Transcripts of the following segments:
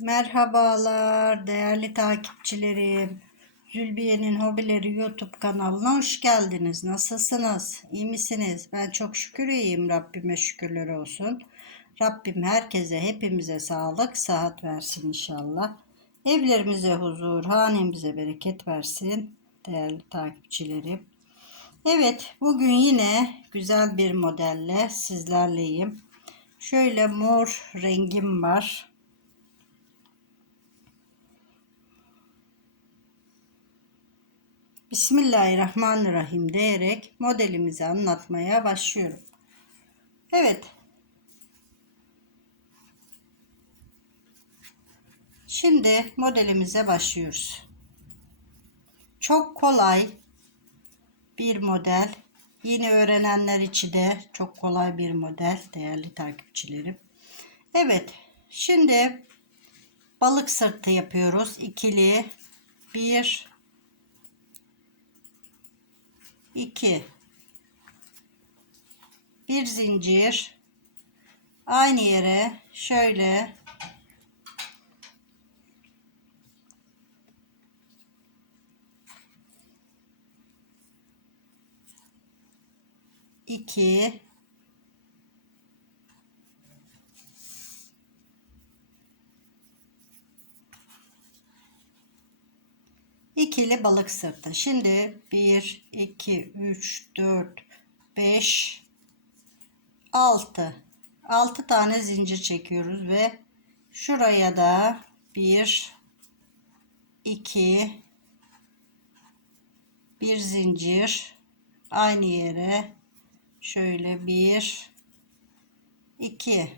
Merhabalar değerli takipçilerim. Zülbiye'nin Hobileri YouTube kanalına hoş geldiniz. Nasılsınız? İyi misiniz? Ben çok şükür iyiyim. Rabbime şükürler olsun. Rabbim herkese, hepimize sağlık, sıhhat versin inşallah. Evlerimize huzur, hanemize bereket versin değerli takipçilerim. Evet, bugün yine güzel bir modelle sizlerleyim. Şöyle mor rengim var. Bismillahirrahmanirrahim diyerek modelimizi anlatmaya başlıyorum. Evet. Şimdi modelimize başlıyoruz. Çok kolay bir model. Yeni öğrenenler için de çok kolay bir model değerli takipçilerim. Evet. Şimdi balık sırtı yapıyoruz. İkili bir 2 bir zincir. Aynı yere şöyle. İki ikili balık sırtı. Şimdi 1, 2, 3, 4, 5, 6. 6 tane zincir çekiyoruz ve şuraya da 1, 2, bir zincir aynı yere şöyle 1, 2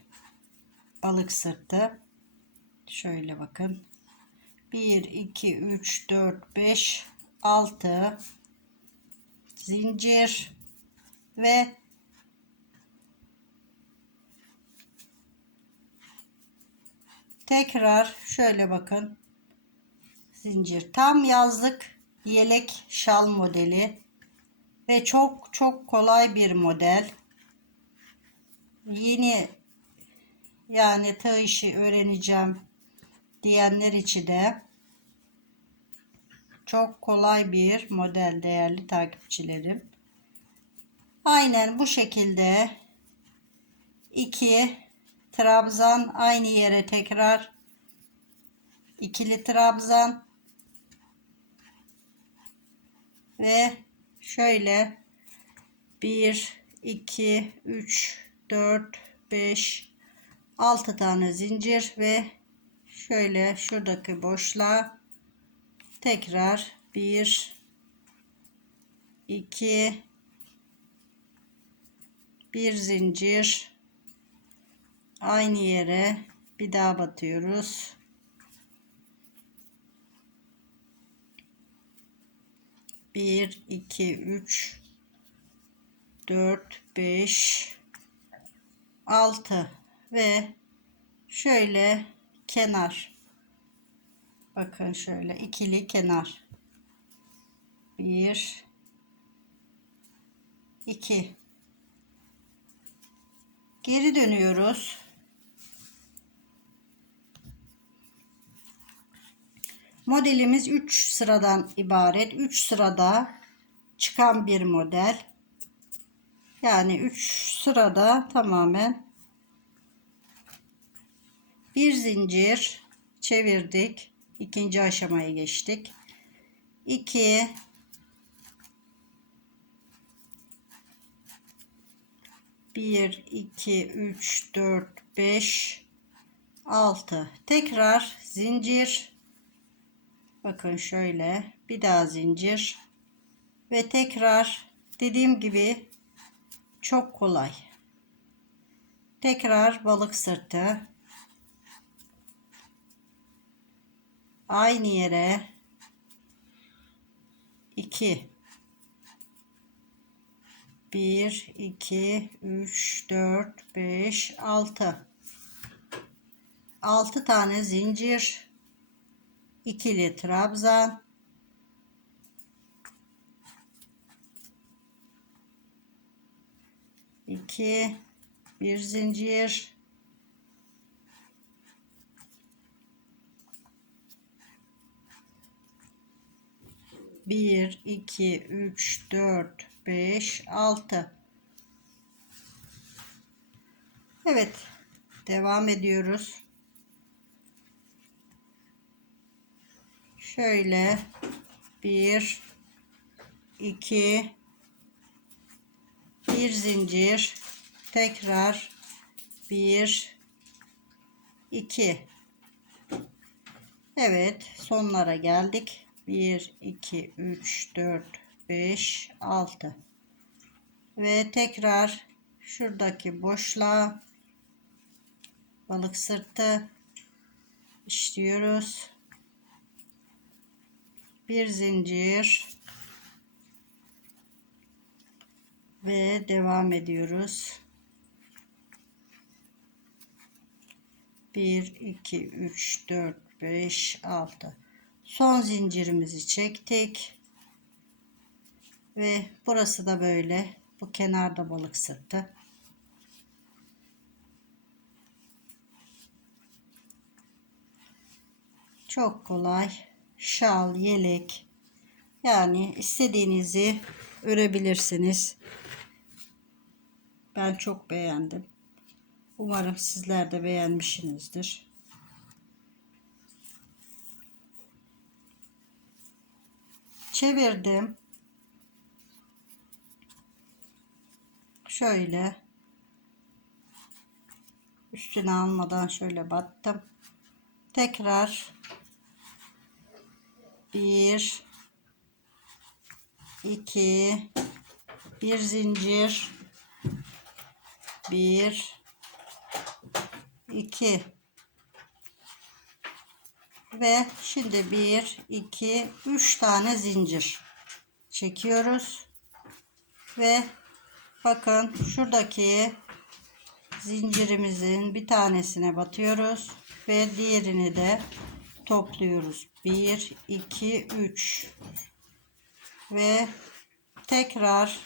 balık sırtı. Şöyle bakın. 1 2 3 4 5 6 zincir ve tekrar şöyle bakın. Zincir. Tam yazlık yelek şal modeli ve çok çok kolay bir model. Yeni yani tığ işi öğreneceğim diyenler için de çok kolay bir model değerli takipçilerim. Aynen bu şekilde iki trabzan aynı yere tekrar ikili trabzan ve şöyle 1 2 3 4 5 6 tane zincir ve şöyle şuradaki boşluğa tekrar 1 2 bir zincir aynı yere bir daha batıyoruz. Bir, iki, üç, dört, beş, altı ve şöyle kenar. Bakın şöyle ikili kenar. Bir, iki. Geri dönüyoruz. Modelimiz 3 sıradan ibaret. 3 sırada çıkan bir model. Yani 3 sırada tamamen bir zincir çevirdik. İkinci aşamaya geçtik. 2 1 2 3 4 5 6 tekrar zincir. Bakın şöyle. Bir daha zincir. Ve tekrar dediğim gibi çok kolay. Tekrar balık sırtı aynı yere. 2 1 2 3 4 5 6 6 tane zincir. İkili trabzan. İki bir zincir 1, 2, 3, 4, 5, 6. Evet. Devam ediyoruz. Şöyle 1 2 bir zincir tekrar 1 2 Evet sonlara geldik 1 2 3 4 5 6 ve tekrar şuradaki boşluğa balık sırtı işliyoruz. Bir zincir. Ve devam ediyoruz. 1 2 3 4 5 6 son zincirimizi çektik. Ve burası da böyle. Bu kenarda balık sırtı. Çok kolay. Şal yelek. Yani istediğinizi örebilirsiniz. Ben çok beğendim. Umarım sizler de beğenmişsinizdir çevirdim. Şöyle. Üstüne almadan şöyle battım. Tekrar bir iki bir zincir bir iki ve şimdi bir iki üç tane zincir çekiyoruz. Ve bakın şuradaki zincirimizin bir tanesine batıyoruz ve diğerini de topluyoruz. 1 2 3 ve tekrar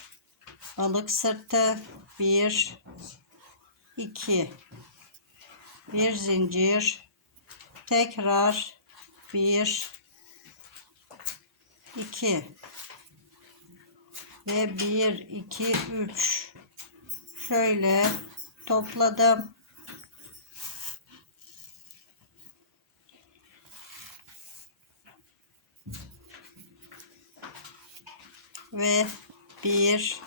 balık sırtı. 1 2 bir zincir. Tekrar 1 2 ve 1 2 3 şöyle topladım. Ve 1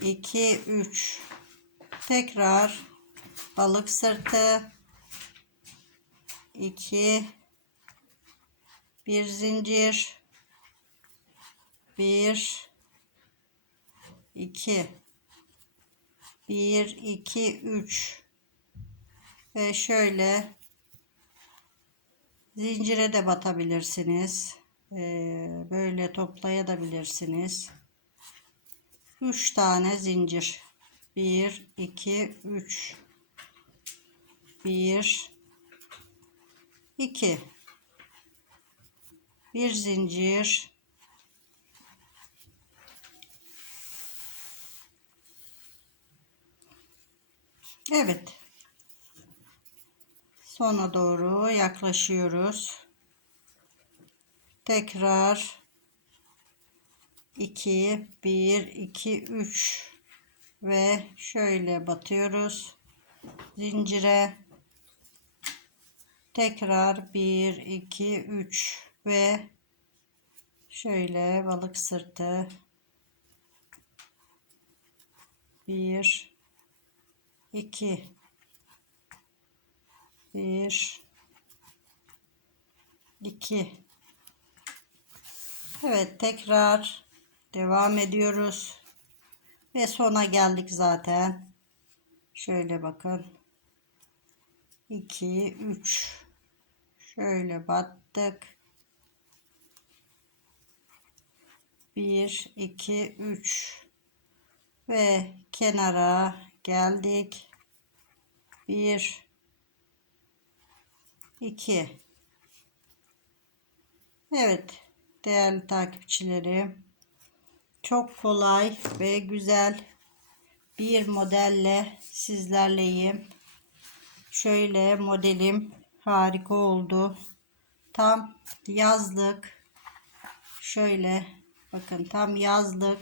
2 3 tekrar balık sırtı. 2 bir zincir 1 2 1 2 3 ve şöyle zincire de batabilirsiniz. Ee, böyle toplayabilirsiniz. 3 tane zincir. 1 2 3 1 2 bir zincir. Evet. Sona doğru yaklaşıyoruz. Tekrar 2 1 2 3 ve şöyle batıyoruz zincire. Tekrar 1 2 3 ve şöyle balık sırtı 1 2 1 2 Evet tekrar devam ediyoruz. Ve sona geldik zaten. Şöyle bakın. 2 3 şöyle battık. 1 2 3 ve kenara geldik. 1 2 Evet değerli takipçilerim. Çok kolay ve güzel bir modelle sizlerleyim. Şöyle modelim harika oldu. Tam yazlık Şöyle bakın tam yazlık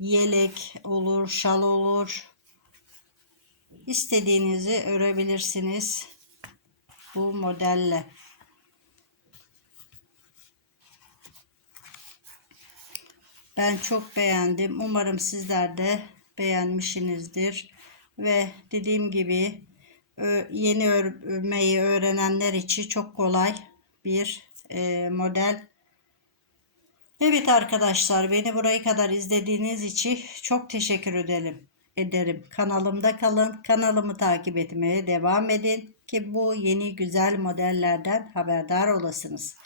yelek olur, şal olur. İstediğinizi örebilirsiniz bu modelle. Ben çok beğendim. Umarım sizler de beğenmişsinizdir. Ve dediğim gibi yeni örmeyi öğrenenler için çok kolay bir e, model. Evet arkadaşlar beni buraya kadar izlediğiniz için çok teşekkür ederim. Ederim. Kanalımda kalın. Kanalımı takip etmeye devam edin ki bu yeni güzel modellerden haberdar olasınız.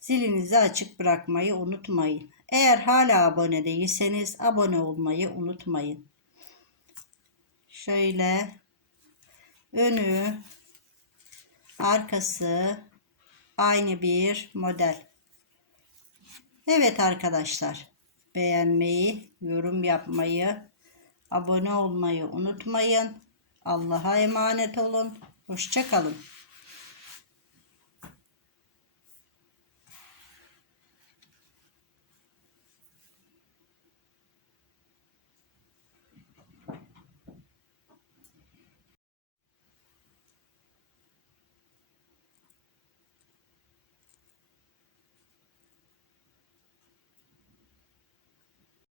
Zilinizi açık bırakmayı unutmayın. Eğer hala abone değilseniz abone olmayı unutmayın. Şöyle önü arkası aynı bir model. Evet arkadaşlar beğenmeyi, yorum yapmayı, abone olmayı unutmayın. Allah'a emanet olun. Hoşçakalın.